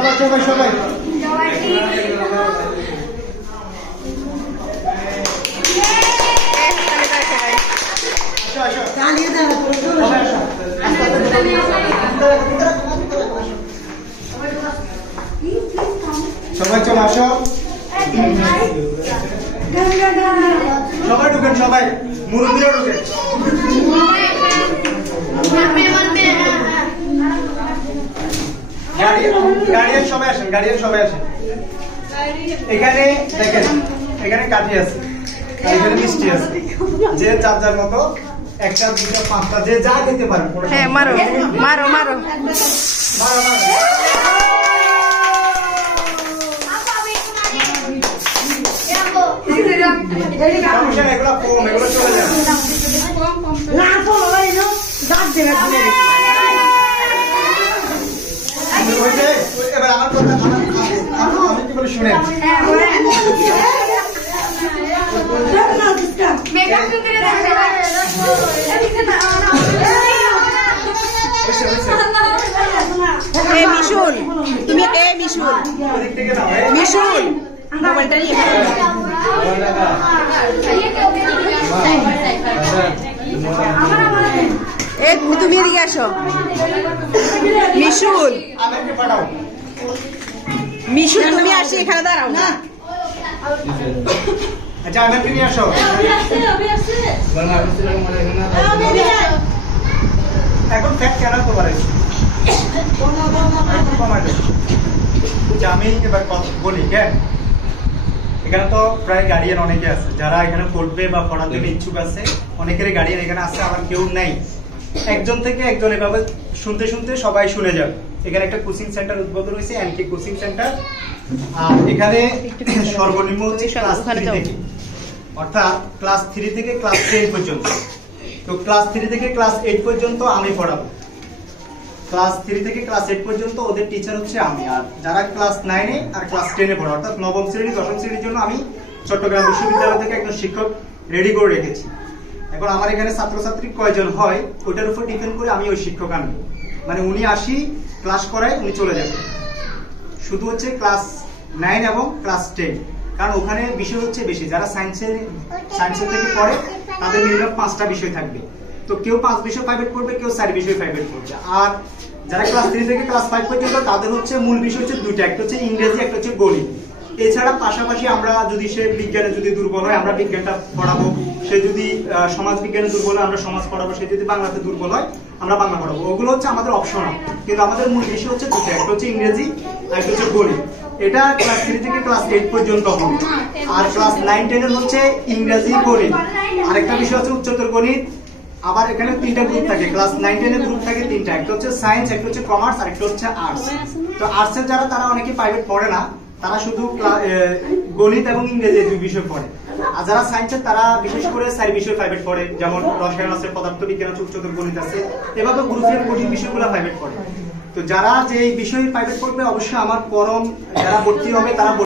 সবাই সবাই সবাই চলে আসো, সবাই ঢুকেন, সবাই মুরব্বীরা ঢুকেন। গাড়িয়ান সবাই আসেন, গাড়িয়ান সবাই আসেন। এখানে দেখেন, এখানে কাঠি আছে, এখানে মিষ্টি আছে, যে যার যার মতো একটা দুটো পাঁচটা যে যা খেতে পারেন। হ্যাঁ, মারো মারো মারো এগুলো কম, এগুলো চলে যাবে। এবার আমার কথা আমি কি বলে শুনেন। এ মিশুল, তুমি এ মিশুল, মিশুল মোবাইলটা নিয়ে তুমি এদিকে আসো। মিশুল, মিশুল তুমি আসি এখানে দাঁড়াও না। আচ্ছা আমি নিয়ে আসো। এখন ফ্যাট কেন তো পারে আমি এবার বলি। কেন এখানে তো প্রায় গার্ডিয়ান অনেকে আছে যারা এখানে পড়বে বা পড়ার জন্য ইচ্ছুক আছে। অনেকেরই গার্ডিয়ান এখানে আছে, আবার কেউ নেই। একজন থেকে একজন এভাবে শুনতে শুনতে সবাই শুনে যাবে। এখানে একটা কোচিং সেন্টার উদ্বোধন হয়েছে, এনকে কোচিং সেন্টার। আর এখানে সর্বনিম্ন হচ্ছে ক্লাস 3 থেকে, অর্থাৎ ক্লাস 3 থেকে ক্লাস 10 পর্যন্ত। তো ক্লাস 3 থেকে ক্লাস 8 পর্যন্ত আমি পড়াবো। ক্লাস 3 থেকে ক্লাস 8 পর্যন্ত ওদের টিচার হচ্ছে আমি। আর যারা ক্লাস 9 আর ক্লাস 10 পড়ে, অর্থাৎ নবম শ্রেণী দশম শ্রেণীর জন্য আমি চট্টগ্রাম বিশ্ববিদ্যালয় থেকে একজন শিক্ষক রেডি করে রেখেছি। এখন আমার এখানে ছাত্রছাত্রী কয়জন হয় ওটার উপর ডিপেন্ড করে আমি ওই শিক্ষক আনবো। মানে উনি আসি ক্লাস করায়, উনি চলে যাবে। শুধু হচ্ছে ক্লাস 9 এবং ক্লাস 10, কারণ ওখানে বিষয় হচ্ছে বেশি। যারা সায়েন্সের থেকে পড়ে তাদের মিনিমাম 5টা বিষয় থাকবে। তো কেউ 5 বিষয় প্রাইভেট করবে, কেউ 4 বিষয় প্রাইভেট করবে। আর যারা ক্লাস 3 থেকে ক্লাস 5 পর্যন্ত তাদের হচ্ছে মূল বিষয় হচ্ছে দুইটা, একটা হচ্ছে ইংরেজি, একটা হচ্ছে গণিত। এছাড়া পাশাপাশি আমরা যদি সে বিজ্ঞানে যদি দুর্বল হয় আমরা বিজ্ঞানটা পড়াবো, সে যদি সমাজ বিজ্ঞানে দুর্বল হয় আমরা সমাজ পড়াবো, সে যদি বাংলাতে দুর্বল হয় আমরা বাংলা পড়াবো। ওগুলো হচ্ছে আমাদের অপশনাল, কিন্তু আমাদের মূল বিষয় হচ্ছে দুটো, একটা হচ্ছে ইংরেজি আর একটা হচ্ছে গণিত। এটা ক্লাস 3 থেকে ক্লাস 8 পর্যন্ত হবে। আর ক্লাস 9 10 এর হচ্ছে ইংরেজি, গণিত, আরেকটা বিষয় হচ্ছে উচ্চতর গণিত। আবার এখানে 3টা গ্রুপ থাকে, ক্লাস 9 10 এর গ্রুপ থাকে 3টা, একটা হচ্ছে সায়েন্স, একটা হচ্ছে কমার্স, আর একটা হচ্ছে আর্টস। তো আর্টসের যারা তারা অনেকে প্রাইভেট পড়ে না, তারা শুধু গণিত এবং ইংরেজি 2 বিষয় পড়ে। আর যারা সায়েন্সের তারা বিশেষ করে 4 বিষয় প্রাইভেট পড়ে, যেমন রসায়ন আছে, পদার্থবিজ্ঞান আছে, উচ্চতর গণিত আছে। এভাবে গ্রুপের কঠিন বিষয়গুলো প্রাইভেট পড়ে। তো যারা যে বিষয় প্রাইভেট পড়বে অবশ্যই আমার পরম যারা ভর্তি হবে তারা